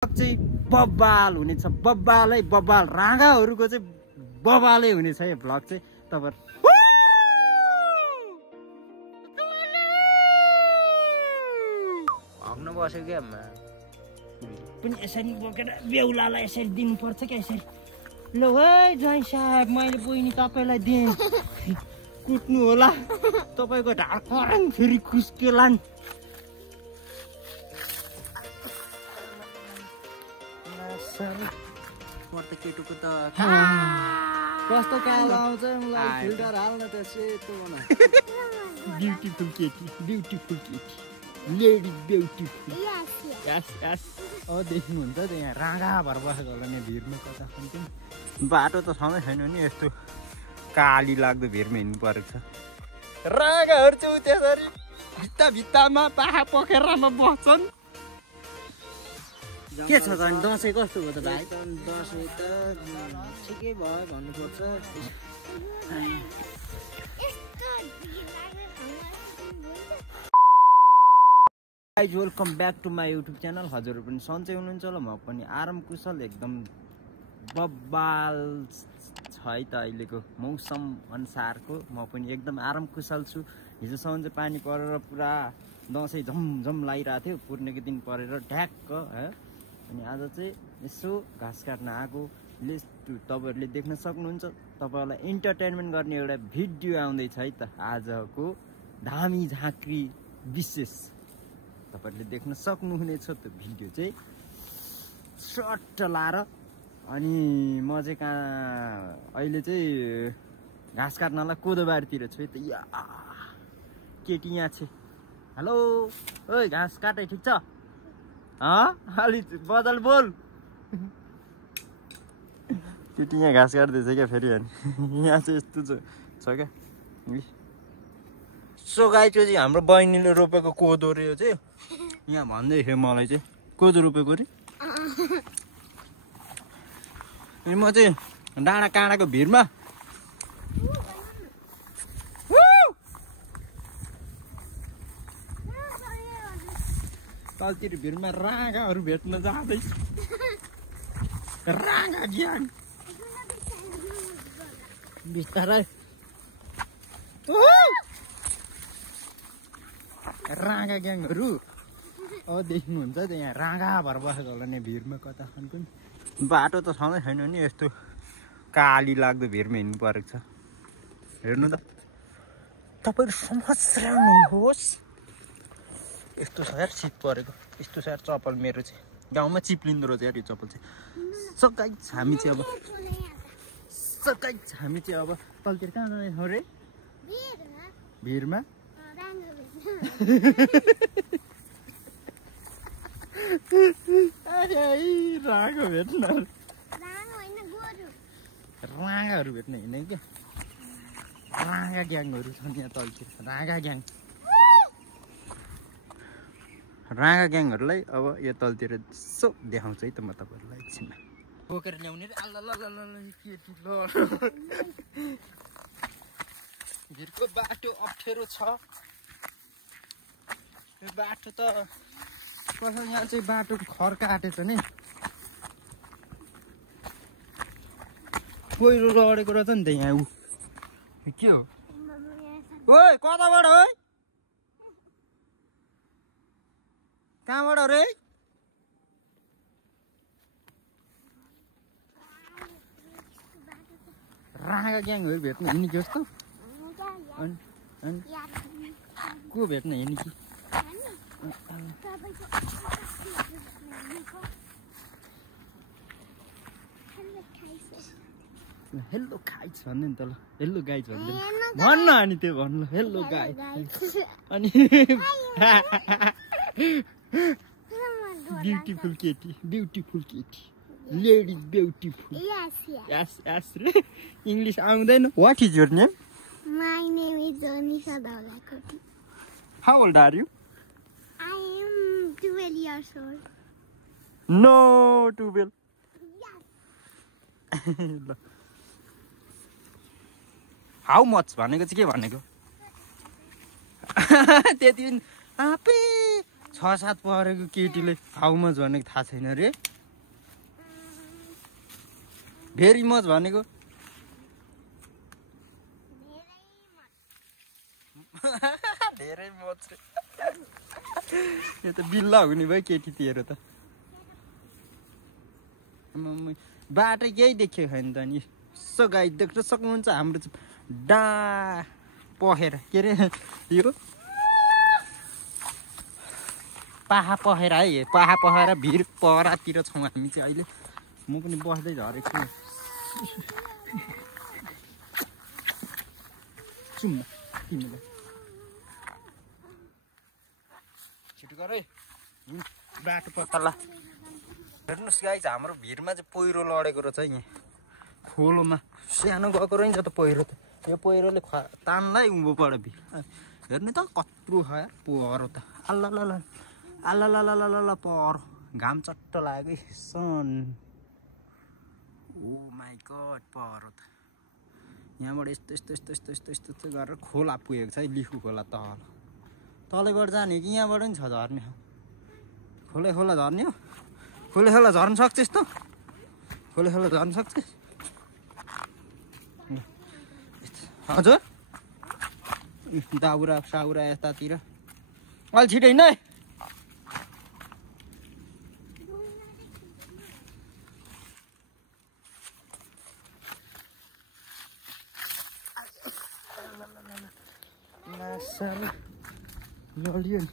चाहिँ बब्बाल हुनेछ बब्बालै बब्बाल राँगाहरूको चाहिँ बब्बालै हुनेछ यो भ्लग चाहिँ तपाईहरु भाग्न बस्यो के अम्मा पनि यसरी बोकेर बेहुलालाई यसरी दिनुपर्छ के यसरी ल है जय साहब मैले बहिनी तपाईलाई दिएँ कुट्नु होला तपाईको ढाड करङ फेरि खुस्केलान् मर्त केटुको त कस्तो काल आउँछ मलाई फिल्टर हाल्न त सेतो बना ब्युटीफुल केटी लेडी ब्युटीफुल यस यस अब देख्नुहुन्छ त यहाँ राँगा भएर बसेको होला नि भिरमा कता खान्थ्यो बाटो त छँदै छैन नि यस्तो काली लाग्दो भिरमा हिँड्नु परेको छ राँगाहरू चाहिँ त्यसरी भित्तामा पाखा पोखरामा बस्छन् के छ त अनि दसैँ कस्तो भयो त भाइ दसैँ त ठिकै भयो भन्नुपर्छ guys welcome back to my YouTube channel हजुरहरू पनि सन्चै हुनुहुन्छ होला म पनि आराम कुशल एकदम बब्बाल छ है त अहिलेको मौसम अनुसारको म पनि एकदम आराम कुशल छु हिजोसम्म चाहिँ पानी परेर पुरा दसैँ झमझम लागिरहेको थियो पूर्णिमाको दिन परेर ढ्याक्क है अनि आज चाहिँ यसो घाँस काट्न आएको तपाईँहरूले देख्न सक्नुहुन्छ तपाईँहरूलाई इन्टरटेनमेन्ट गर्ने एउटा भिडियो आउँदैछ है त आजको धामी झाँक्री विशेष तपाईँहरूले देख्न सक्नुहुनेछ त्यो भिडियो चाहिँ सर्ट लाएर अनि म चाहिँ कहाँ अहिले चाहिँ घाँस काट्नलाई कोदोबारीतिर छु है त या केटी यहाँ छ हेलो ओइ घाँस काटे ठिक छ अलि बदल बोल केटी यहाँ घाँस काट्दैछ क्या फेरि अनि यहाँ चाहिँ यस्तो छ क्या सो गाई चाहिँ हाम्रो बहिनीले रोपेको कोदो रे यो चाहिँ यहाँ भन्दै थियो मलाई चाहिँ कोदो रोपेको रे अनि म चाहिँ डाँडा काँडाको भिरमा तलतिर भिरमा राँगाहरू भेट्न जाँदैछ राँगा ज्ञान बिस्तारै राँगा ग्याङहरू अब देख्नुहुन्छ त यहाँ राँगा भएर बसेको होला नि भिरमा कता खानको नि बाटो त छँदै छैन नि यस्तो काली लाग्दो भिरमा हिँड्नु परेको छ हेर्नु त तपाईँहरू समझ्नुहोस् यस्तो छ यार शीत परेको यस्तो छ यार चप्पल मेरो चाहिँ गाउँमा चिप्लिँदो रहेछ यार यो चप्पल चाहिँ सकाइ हामी चाहिँ अब तलतिर कहाँ जाने हो रे भिरमा राँगो भेट्न राँगाहरू भेट्न हिँड्ने क्या राँगा ग्याङहरू छन् यहाँ तलतिर राँगा ग्याङहरूलाई अब यो तलतिर यसो देखाउँछ है त म तपाईँहरूलाई एकछिनमा बोकेर ल्याउने रे भिरको बाटो अप्ठ्यारो छ यो बाटो त कसो यहाँ चाहिँ बाटो खर काटेछ नि पहिरो लडेको रहेछ नि त यहाँ ऊ के हो ओइ कताबाट हो कहाँबाट रे राँगा ग्याङहरू भेट्न हिँड्ने कि जस्तो को भेट्न हिँड्ने कि हेलो गाइज भन्नु नि त ल हेलो गाइज भन्नु भन्न अनि त्यो भन्नु हेलो गाइज अनि ब्युटीफुल केटी लेडी ब्युटीफुल यस यस रे इंग्लिश आउँदैन what is your name My name is Jonisha Daulakoti. How old are you? I am 12 years old. No, 12. Yes. How much भनेको चाहिँ के भनेको त्यति पनि आपे 6-7 परेको केटीले हाउ मच भनेको थाहा छैन रे भेरी मच भनेको धेरै मच रे यो त बिल्ला हुने भयो केटी तेरो त बाटो केही देख्यो छैन त नि यसो गाई देख्न सक्नुहुन्छ हाम्रो डा पखेर के अरे यो पाहा पखेर है पाहा पखेर भिर पहरातिर छौँ हामी चाहिँ अहिले म पनि बस्दै झरेको चुम्मा तिमीलाई छिटो गर है बाटो पत्ता ल हेर्नुहोस् गाई चाहिँ हाम्रो भिरमा चाहिँ पहिरो लडेको रहेछ यहाँ खोलोमा सानो गएको रहेछ त पहिरो त यो पहिरोले तान्दै उँभोबाट भिर हेर्नु त कत्रो खायो पहरो त अल्ल पहरो घाम चट्ट लाग्यो सन ओ माई गड पहरो त यहाँबाट यस्तो यस्तो यस्तो यस्तो यस्तो यस्तो चाहिँ गरेर खोला पुगेको छ है लिखु खोला तलैबाट जाने कि यहाँबाट पनि छ झर्ने खोला खोला झर्ने हो खोला खोला झर्न सक्छ यस्तो खोला खोला झर्न सक्छ हजुर दाउरा साउरा यतातिर अलि छिटो हिँड्नु है लडियो नि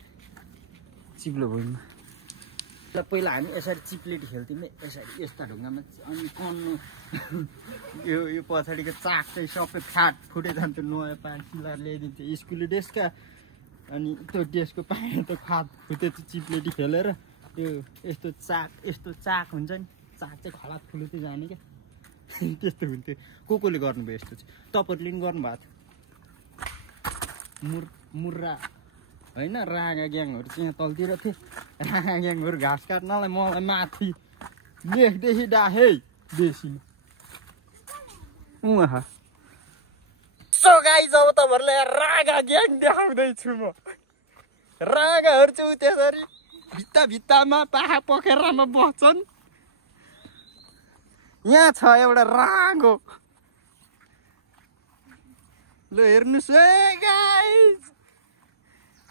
चिप्लो भुइँमा पहिला हामी यसरी चिप्लेटी खेल्थ्यौँ है यसरी यस्ता ढुङ्गामा अनि कन्नु यो पछाडिको चाक चाहिँ सबै फुटै जान्थ्यो नयाँ पानी सिलाएर ल्याइदिन्थ्यो स्कुलले डेस्कका अनि त्यो डेस्कको पानी त फुटे चिप्लेटी खेलेर त्यो यस्तो चाक हुन्छ नि चाक चाहिँ खलात फुलुतै जाने क्या त्यस्तो हुन्थ्यो कोले गर्नुभयो यस्तो चाहिँ तपाईँहरूले पनि गर्नुभएको थियो मुर्रा होइन राँगा ग्याङहरू चाहिँ यहाँ तलतिर थिए राँगा ग्याङहरू घाँस काट्नलाई मलाई माथि लेखदेखि डाहे बेसी सो गाइस अब तपाईँहरूलाई राँगा ग्याङ देखाउँदैछु म राँगाहरू चाहिँ त्यसरी भित्तामा पाहा पखेरामा बस्छन् यहाँ छ एउटा राँगो ल हेर्नुहोस् है गाइस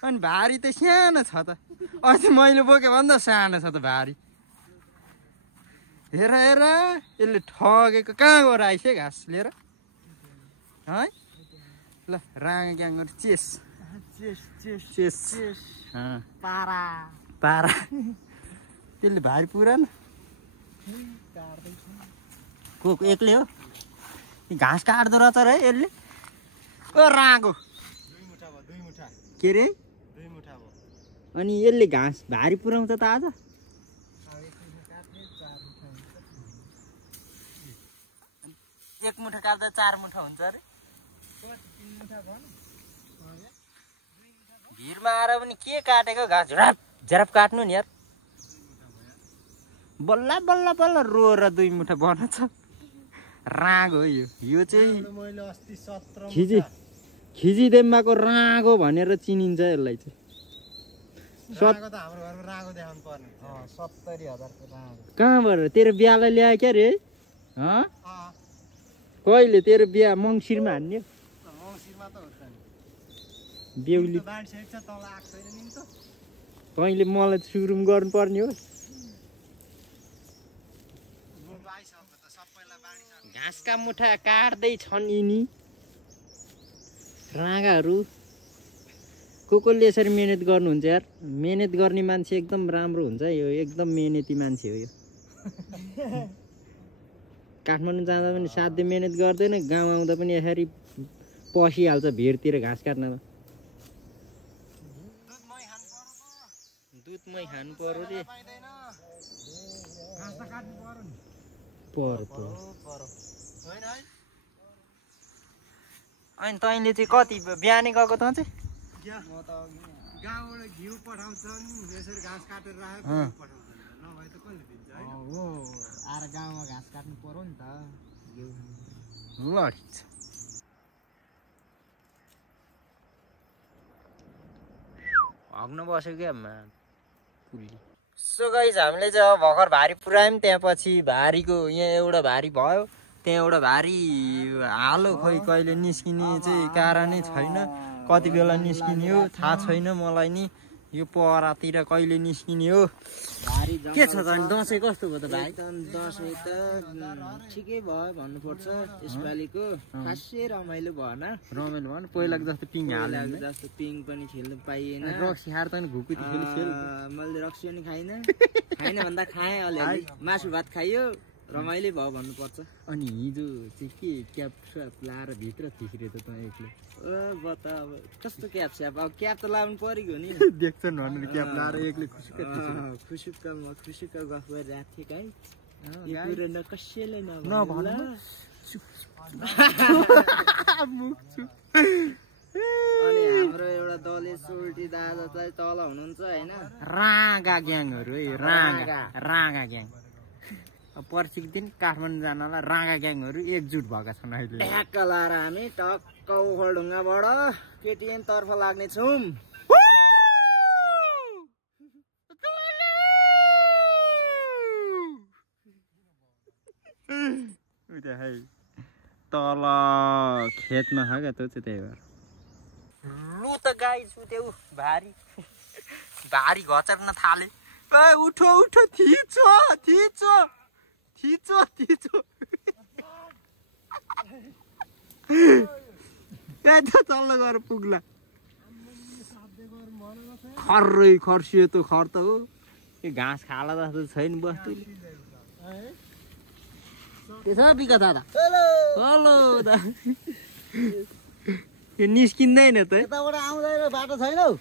अनि भारी त सानो छ त अस्ति मैले बोकेँ भन्दा सानो छ त भारी हेर हेर यसले ठगेको कहाँ गएर आइस घाँस लिएर है ल राँगा ग्याङहरू चेस पारा त्यसले भारी पुरान को एक्लै हो घाँस काट्दो रहेछ र है यसले ओ राँगो के रे अनि यसले घाँस भारी पुऱ्याउँछ त आज एक मुठा काट्दा 4 मुठा हुन्छ अरे भिरमा आएर पनि के काटेको घाँस झराप काट्नु नि यार बल्ल बल्ल बल्ल रोएर 2 मुठा बनाउँछ राँगो हो यो चाहिँ खिजिदेम्बाको राँगो भनेर चिनिन्छ यसलाई चाहिँ कहाँबाट तेरो बिहालाई ल्यायो क्या रे कहिले तेरो बिहा मङ्सिरमा हान्ने बेहुली तैँले मलाई सुरुम गर्नु पर्ने हो घाँसका मुठा काट्दै छन् यिनी राँगाहरू कसले यसरी मेहनत गर्नुहुन्छ यार मेहनत गर्ने मान्छे एकदम राम्रो हुन्छ यो एकदम मेहनती मान्छे हो यो काठमाडौँ जाँदा पनि साध्य मेहनत गर्दैन गाउँ आउँदा पनि यसरी पसिहाल्छ भिरतिर घाँस काट्नमा दुधमै खानु पर्यो रे अनि तैँले चाहिँ कति बिहानै गएको त चाहिँ गाउँबाट घिउ पठाउँछन् यसरी घाँस काटेर राखेको पठाउँछन् नभए त कसले दिन्छ हो आएर गाउँमा घाँस काट्नु पर्यो नि त घिउ ल हग्न बस्यो क्या पुली सो गाइस हामीले चाहिँ अब भर्खर भारी पुऱ्यायौँ त्यहाँ पछि भारीको यहाँ एउटा भारी भयो त्यहाँ एउटा भारी हालो खोइ कहिले निस्किने चाहिँ कारणै छैन कति बेला निस्किने हो थाहा छैन मलाई नि यो पहरातिर कहिले निस्किने हो के छ त अनि दसैँ कस्तो भयो त भाइ दसैँ त ठिकै भयो भन्नुपर्छ यसपालिको खासै रमाइलो भएन रमाइलो भएन पहिलाको जस्तो पिङ हालेको जस्तो पिङ पनि खेल्नु पाइएन रक्सी हार त घुकुटी खेल मैले रक्सी पनि खाइनँ खाइन भन्दा खाएँ अलिअलि मासु भात खाइयो रमाइलो भयो भन्नुपर्छ अनि हिजो चाहिँ के क्याप स्याप लाएर भित्र थिच्रे त तँ एक्लै बता अब कस्तो क्याप स्याप अब क्याप त लाउनु परेको नि देख्छन् भनेर क्याप लाएर एक्लै खुसीका गफ गरिरहेको थिएँ गाई यो कुरो न कसैलाई नभन अनि हाम्रो एउटा दले सोल्टी दादा चाहिँ तल हुनुहुन्छ होइन रागा ग्याङहरू है रागा ग्याङ पर्सिको दिन काठमाडौँ जानलाई रागा ग्याङहरू एकजुट भएका छन् अहिले ढ्याक्क लाएर हामी टक्क ओखलढुङ्गाबाट केटिएम तर्फ लाग्नेछौँ तल खेतमा छ क्या त्यो चाहिँ त्यही भएर लु त गाई सुत्यो भारी घचर्न थाले उठो उठो थिचो तल्लो गएर पुग्ला खर्सियो त खर त हो यो घाँस खाला जस्तो छैन बस्तुले त्यसो बिका दादा हेलो दा यो निस्किँदैन त यताबाट आउँदैन बाटो छैन हौ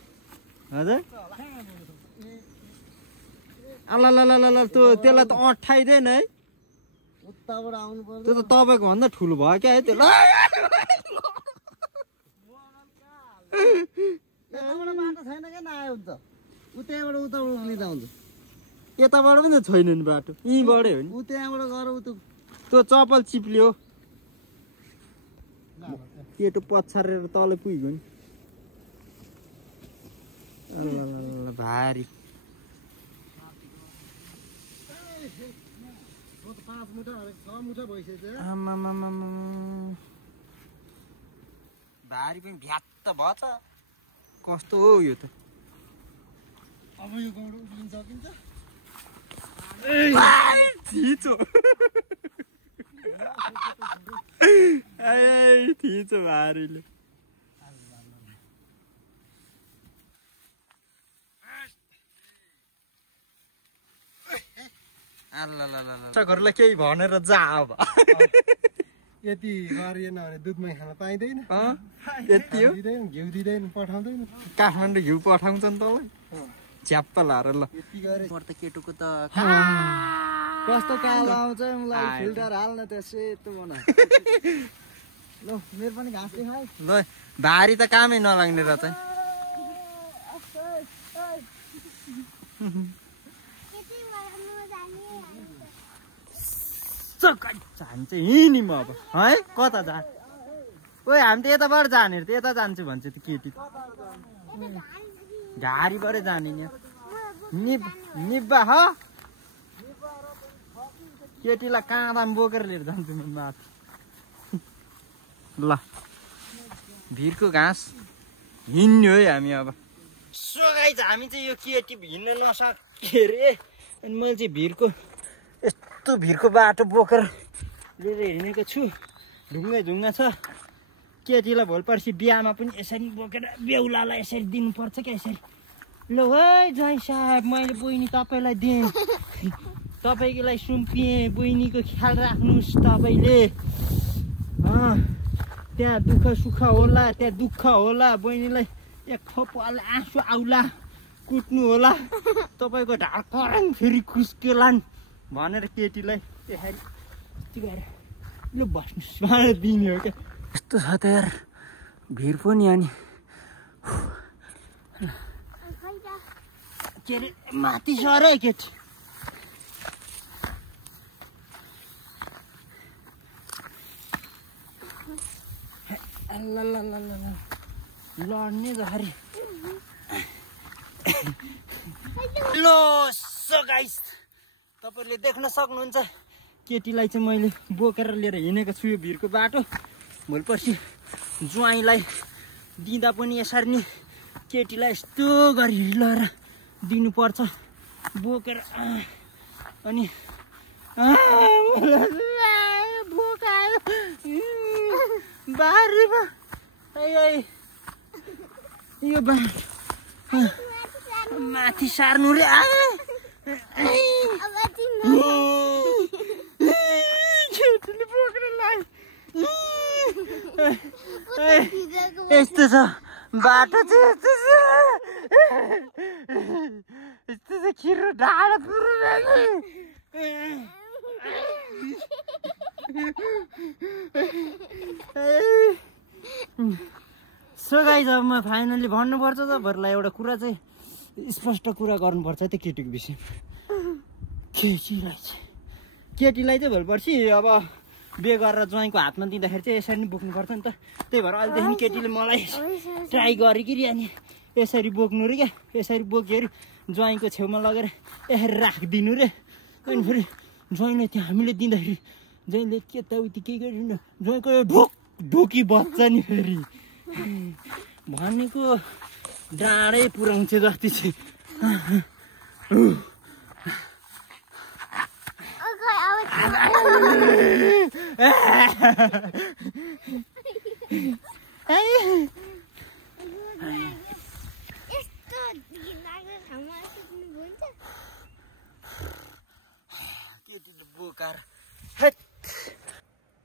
हजुर अल्ल त्यसलाई त अठाइँदैन है उताबाट आउनु पर्छ त्यो त तपाईँको भन्दा ठुलो भयो क्या है त्यसलाई यताबाट बाटो छैन क्या नआयो हुन्छ उताबाट उक्लिँदा हुन्छ यताबाट पनि त छैन नि बाटो यहीँबाटै हो नि त्यहाँबाट गएर त्यो चप्पल चिप्लियो केटो पछारेर तल पुग्यो नि भारी भारी पनि भ्यात्त भएछ कस्तो हो यो त अब यो गाउँ उक्लिन सकिन्छ थिचो भारीले घरलाई केही भनेर जा अब यति गरिएन भने दुधमै खान पाइँदैन यति हो घिउ दिँदैन पठाउँदैन काठमाडौँ घिउ पठाउँछन् तँलाई झ्याप्प लाएर ल केटोको त कस्तो कालो आउँछ मलाई फिल्टर हाल्न त्यो सेतो बना ल मेरो पनि घाँस देखाइ ल भारी त कामै नलाग्ने रहेछ जान्छ हिँड्ने म अब है कता जा ओइ हामी त यताबाट जाने त यता जान्छु भन्छ त्यो केटी घारीबाटै जाने नि निब्बा ह केटीलाई काँदामा बोकेर लिएर जान्छु म माथि ल भिरको घाँस हिँड्ने हो है हामी अब गाइस हामी चाहिँ यो केटी हिँड्न नसके रे अनि मैले चाहिँ भिरको यस्तो भिरको बाटो बोकेर लिएर हिँडेको छु ढुङ्गा छ केटीलाई भोलि पर्सि बिहामा पनि यसरी बोकेर बेहुलालाई यसरी दिनुपर्छ क्या यसरी ल है जय साहब मैले बहिनी तपाईँलाई दिएँ तपाईँलाई सुम्पिएँ बहिनीको ख्याल राख्नुहोस् तपाईँले त्यहाँ दुःख होला त्यहाँ दुःख होला बहिनीलाई एक खोपले आँसु आउला कुट्नु होला तपाईँको ढाड करङ फेरि खुस्केलान् भनेर केटीलाई त्यसरी गएर ल बस्नुहोस् दिने हो क्या यस्तो छ त यार भिड पनि अनि के अरे माथि सर है केटी लड्ने जरी लो सो गाइस तपाईले देख्न सक्नुहुन्छ केटीलाई चाहिँ मैले बोकेर लिएर हिँडेको छु यो भिरको बाटो। भोलिपर्सि ज्वाइँलाई दिँदा पनि यसरी नै केटीलाई यस्तो गरी हिलाएर दिनुपर्छ बोकेर। अनि बोकायो बारीमा यो माथि सार्नु रे केटीले बोकेर लाग्यो। यस्तो छ बाटो चाहिँ यस्तो छ खिरो डाँडा पुरो सो गाइज अब म फाइनली भन्नुपर्छ त भरलाई एउटा कुरा चाहिँ स्पष्ट कुरा गर्नुपर्छ त्यो केटीको विषयमा। केटीलाई चाहिँ भोलिपर्सि अब बिहे गरेर ज्वाइँको हातमा दिँदाखेरि चाहिँ यसरी नै बोक्नुपर्छ नि त। त्यही भएर अहिलेदेखि केटीले मलाई ट्राई गरिकरि अनि यसरी बोक्नु रे क्या। यसरी बोकेर ज्वाइँको छेउमा लगेर यसरी राखिदिनु रे। अनि फेरि ज्वाइँलाई त्यहाँ हामीले दिँदाखेरि ज्वाइँले के ताउति के गरिदिनु ज्वाइँको ढोकी बच्छ नि फेरि भनेको डाँडै पुऱ्याउँछ जति चाहिँ।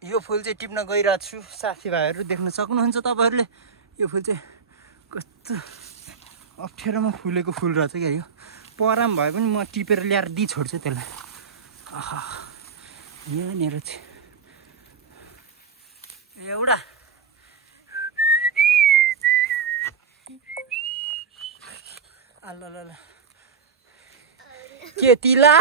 यो फुल चाहिँ टिप्न गइरहेको छु साथीभाइहरू देख्न सक्नुहुन्छ तपाईँहरूले। यो फुल चाहिँ कस्तो अप्ठ्यारोमा फुलेको फुल रहेछ क्या। यो पराम भए पनि म टिपेर ल्याएर दिइ छोड्छु त्यसलाई। यहाँनिर चाहिँ एउटा अल्ल केटीला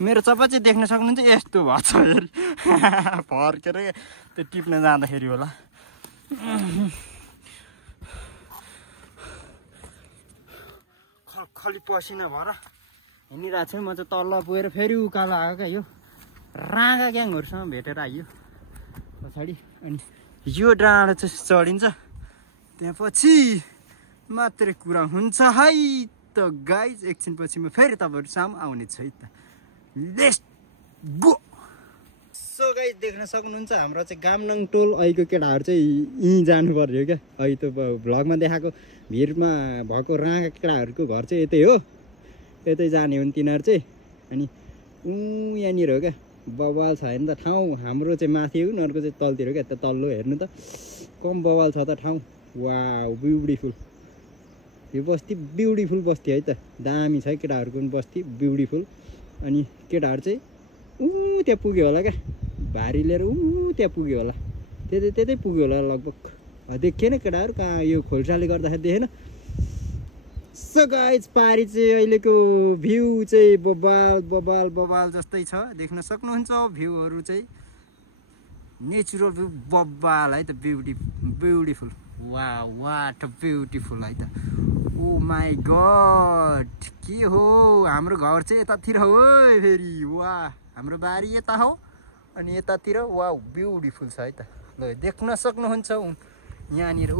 मेरो चप्पा चाहिँ देख्न सक्नुहुन्छ यस्तो भएको छ फेरि फर्केर त्यो टिप्न जाँदाखेरि होला। खली पसिना भएर हिँडिरहेको छु। म चाहिँ तल पुगेर फेरि उकालो आएको क्या। यो राँगा ग्याङहरूसँग भेटेर आइयो पछाडि। अनि यो डाँडा चाहिँ चढिन्छ त्यहाँ पछि मात्रै कुरा हुन्छ है त गाइज। एकछिनपछि म फेरि तपाईँहरू सामु आउने छु है त। Let's go. सो गाइज देख्न सक्नुहुन्छ हाम्रो चाहिँ गामनङ टोल अहिलेको केटाहरू चाहिँ यहीँ जानु पर्यो क्या। अहिले त भ्लगमा देखाएको भिरमा भएको राँगा केटाहरूको घर चाहिँ यतै हो। यतै जाने हो नि तिनीहरू चाहिँ। अनि यहाँनिर हो क्या बवाल छ होइन त ठाउँ। हाम्रो चाहिँ माथि हो उनीहरूको चाहिँ तलतिर हो क्या। त तल्लो हेर्नु त कम बवाल छ त ठाउँ। Wow beautiful. यो बस्ती ब्युटिफुल बस्ती है त। दामी छ है केटाहरूको पनि बस्ती ब्युटिफुल। अनि केटाहरू चाहिँ त्यहाँ पुग्यो होला क्या भारी लिएर त्यहाँ पुग्यो होला। त्यतै पुग्यो होला लगभग। देखेन केटाहरू कहाँ यो खोल्साले गर्दाखेरि देखेन। सो गाइज पारी चाहिँ अहिलेको भ्यू चाहिँ बबाल जस्तै छ देख्न सक्नुहुन्छ। भ्यूहरू चाहिँ नेचुरल भ्यू बबाल है त ब्युटिफुल। वाट ब्युटिफुल है त। ओ माई गड के हो हाम्रो घर चाहिँ यतातिर हो फेरि। वाह हाम्रो बारी यता हो अनि यतातिर वाउ ब्युटिफुल छ है त। ल देख्न सक्नुहुन्छ यहाँनिर।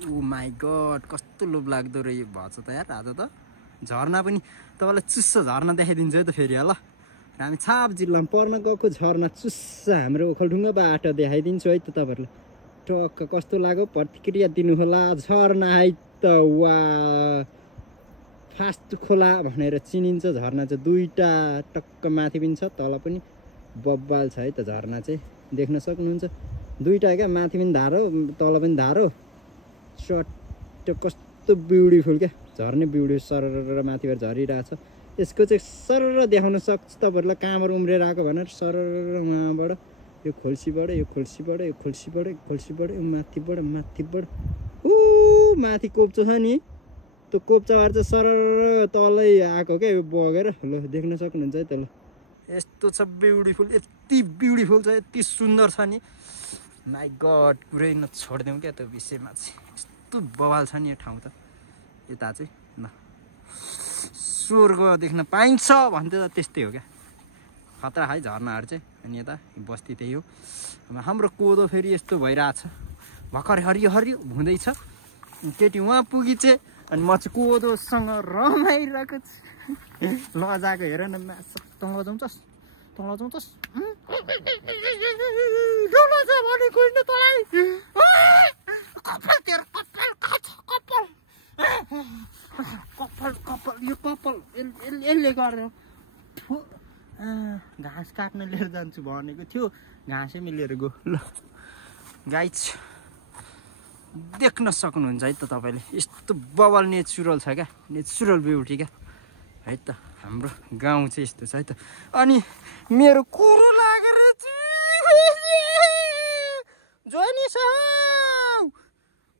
ओ माई गड कस्तो लोभ लाग्दो रहेछ भएछ त यार। आज त झर्ना पनि तपाईँलाई चुस्सो झर्ना देखाइदिन्छ है त फेरि ल। हामी छाप जिल्लामा पर्न गएको झर्ना चुस्सा हाम्रो ओखलढुङ्गाबाट देखाइदिन्छु है त तपाईँहरूलाई। टक्क कस्तो लाग्यो प्रतिक्रिया दिनुहोला। झर्ना है त वाह फास्ट खोला भनेर चिनिन्छ। झर्ना चाहिँ दुईवटा टक्क माथि पनि छ तल पनि बब्बाल छ है त। झर्ना चाहिँ देख्न सक्नुहुन्छ दुईवटा क्या माथि पनि धारो तल पनि धारो। सट कस्तो ब्युटिफुल क्या झर्ने ब्युटिफुल सरर माथिबाट झरिरहेछ। यसको चाहिँ सरर देखाउन सक्छ तपाईँहरूलाई कहाँबाट उम्रेर आएको भनेर। सरर उहाँबाट यो खोल्सीबाट यो खोल्सीबाट यो खोल्सीबाट यो खोल्सीबाट यो माथिबाट माथि कोप्चो छ नि त्यो कोप्चाबाट चाहिँ सरर तलै आएको क्या यो बगेर। ल देख्न सक्नुहुन्छ है त। ल यस्तो छ ब्युटिफुल यति ब्युटिफुल छ यति सुन्दर छ नि माई गड पुरै नछोडिदिउँ क्या त्यो विषयमा चाहिँ। यस्तो बवाल छ नि यो ठाउँ त यता चाहिँ ल स्वर्ग देख्न पाइन्छ भन्थ्यो त त्यस्तै हो क्या खतरा है झर्नाहरू चाहिँ अनि यता बस्ती त्यही हो हाम्रो कोदो फेरि यस्तो भइरहेछ भर्खर हरियो हरियो हुँदैछ केटी उहाँ पुगी चाहिँ अनि म चाहिँ कोदोसँग रमाइरहेको छु लजाको हेर न तँ लजाउँछस् कपाल यो कपाल यसले गरेर घाँस काट्न लिएर जान्छु भनेको थियो घाँसै मिलेर गयो ल गाइज देख्न सक्नुहुन्छ है त तपाईँले यस्तो बवाल नेचुरल छ क्या नेचुरल ब्युटी क्या है त हाम्रो गाउँ चाहिँ यस्तो छ है त अनि मेरो कुरो लागेर जोनी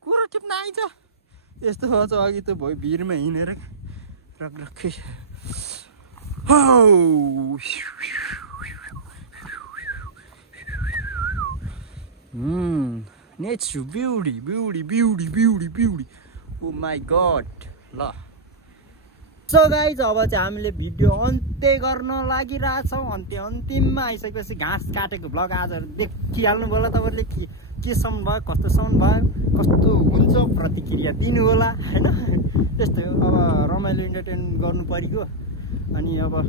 कुरो टिप्न आइज यस्तो छ अघि त भयो भिरमा हिँडेर रखै nature beauty oh my god ल सो गाइज अब चाहिँ हामीले भिडियो अन्त्य गर्न लागिरहेछौँ अन्तिममा आइसकेपछि घाँस काटेको भ्लग आज देखिहाल्नु होला तपाईँले के साउन्ड भयो कस्तो साउन्ड भयो कस्तो हुन्छ प्रतिक्रिया दिनु होला होइन त्यस्तै हो अब रमाइलो इन्टरटेन गर्नु पऱ्यो अनि अब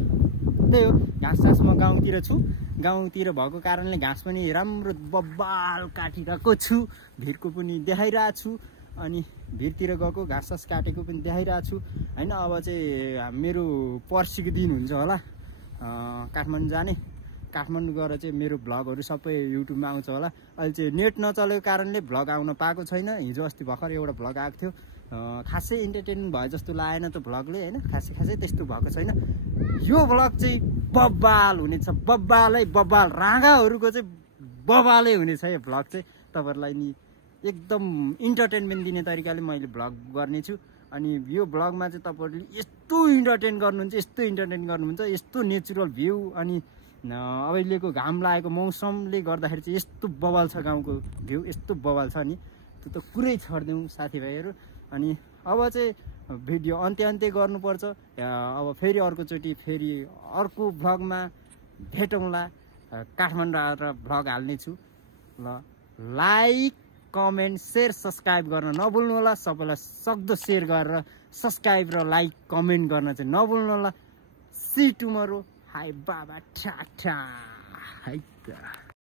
त्यही हो घाँस म गाउँतिर छु गाउँतिर भएको कारणले घाँस पनि राम्रो बब्बाल काटिरहेको छु भिरको पनि देखाइरहेको छु अनि भिरतिर गएको घाँस काटेको पनि देखाइरहेको छु होइन अब चाहिँ मेरो पर्सिको दिन हुन्छ होला काठमाडौँ जाने काठमाडौँ गएर चाहिँ मेरो भ्लगहरू सबै युट्युबमा आउँछ होला अहिले चाहिँ नेट नचलेको कारणले भ्लग आउन पाएको छैन हिजो अस्ति भर्खर एउटा भ्लग आएको थियो खासै इन्टरटेन भयो जस्तो लागेन त भ्लगले होइन खासै त्यस्तो भएको छैन यो भ्लग चाहिँ बब्बाल हुनेछ बब्बाल राँगाहरूको चाहिँ बब्बालै हुनेछ यो भ्लग चाहिँ तपाईँहरूलाई नि एकदम इन्टरटेनमेन्ट दिने तरिकाले मैले भ्लग गर्नेछु अनि यो भ्लगमा चाहिँ तपाईँहरूले यस्तो इन्टरटेन गर्नुहुन्छ यस्तो नेचुरल भ्यू अनि अहिलेको घाम लागेको मौसमले गर्दाखेरि चाहिँ यस्तो बवाल छ गाउँको भ्यू यस्तो बवाल छ नि त्यो त पुरै छरिदिउँ साथीभाइहरू अनि अब चाहिँ भिडियो अन्त्य गर्नुपर्छ अब फेरि अर्कोचोटि फेरि अर्को भ्लगमा भेटौँला काठमाडौँ आएर भ्लग हाल्नेछु ल लाइक कमेन्ट सेयर सब्सक्राइब गर्न नभुल्नु होला सबैलाई सक्दो सेयर गरेर सब्सक्राइब र लाइक कमेन्ट गर्न चाहिँ नभुल्नु होला सी टुमरो हाई बाबा ठा है त